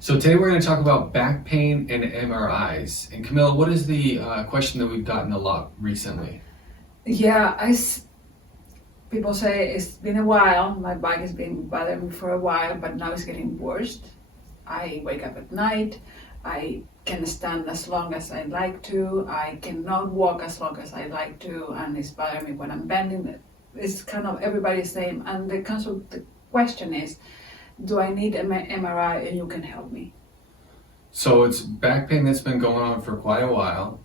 So today we're going to talk about back pain and MRIs. And Camilla, what is the question that we've gotten a lot recently? Yeah, people say it's been a while. My back has been bothering me for a while, but now it's getting worse. I wake up at night. I can stand as long as I like to. I cannot walk as long as I like to, and it's bothering me when I'm bending. It's kind of everybody's same. And the question is, do I need an MRI and you can help me? So it's back pain that's been going on for quite a while.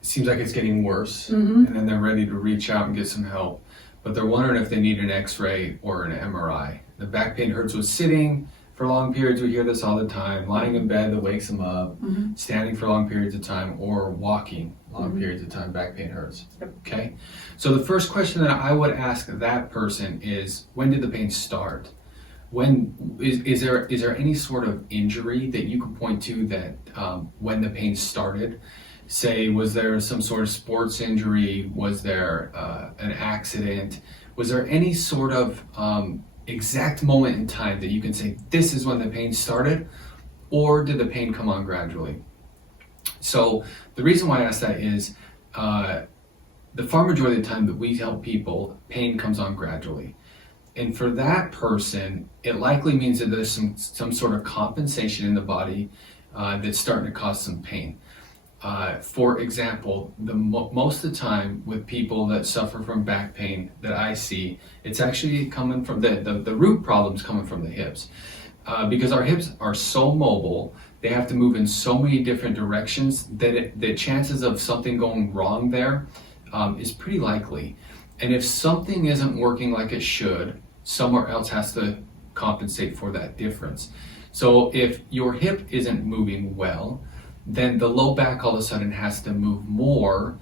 Seems like it's getting worse, and then they're ready to reach out and get some help. But they're wondering if they need an X-ray or an MRI. The back pain hurts with sitting for long periods. We hear this all the time. Lying in bed that wakes them up, standing for long periods of time, or walking long periods of time, back pain hurts. Okay? So the first question that I would ask that person is, when did the pain start? When is there any sort of injury that you can point to that when the pain started? Say, was there some sort of sports injury? Was there an accident? Was there any sort of exact moment in time that you can say, this is when the pain started? Or did the pain come on gradually? So the reason why I ask that is the far majority of the time that we help people, pain comes on gradually. And for that person, it likely means that there's some sort of compensation in the body that's starting to cause some pain. For example, most of the time with people that suffer from back pain that I see, it's actually coming from the root problems coming from the hips. Because our hips are so mobile, they have to move in so many different directions that the chances of something going wrong there is pretty likely. And if something isn't working like it should, somewhere else has to compensate for that difference. So if your hip isn't moving well, then the low back all of a sudden has to move more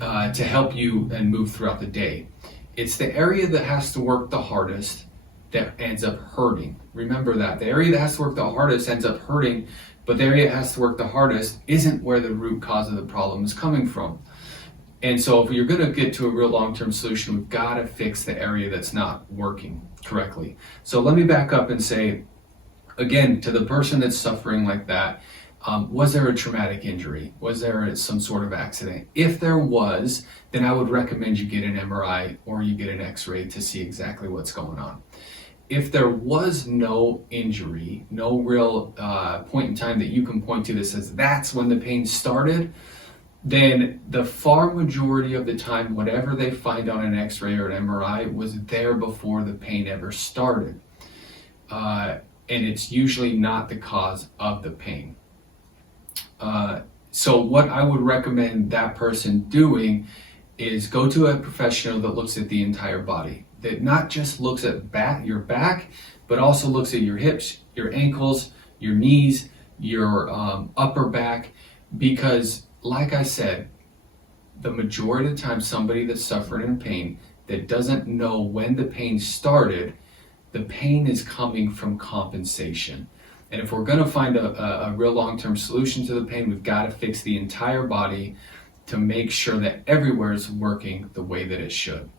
to help you and move throughout the day. It's the area that has to work the hardest that ends up hurting. Remember that. The area that has to work the hardest ends up hurting, but the area that has to work the hardest isn't where the root cause of the problem is coming from. And so if you're going to get to a real long-term solution, we've got to fix the area that's not working correctly. So let me back up and say, again, to the person that's suffering like that, was there a traumatic injury? Was there some sort of accident? If there was, then I would recommend you get an MRI or you get an X-ray to see exactly what's going on. If there was no injury, no real point in time that you can point to that says that's when the pain started, then the far majority of the time, whatever they find on an X-ray or an MRI was there before the pain ever started. And it's usually not the cause of the pain. So what I would recommend that person doing is go to a professional that looks at the entire body, that not just looks at your back, but also looks at your hips, your ankles, your knees, your upper back, because like I said, the majority of the time somebody that's suffering in pain that doesn't know when the pain started, the pain is coming from compensation. And if we're going to find a real long-term solution to the pain, we've got to fix the entire body to make sure that everywhere is working the way that it should.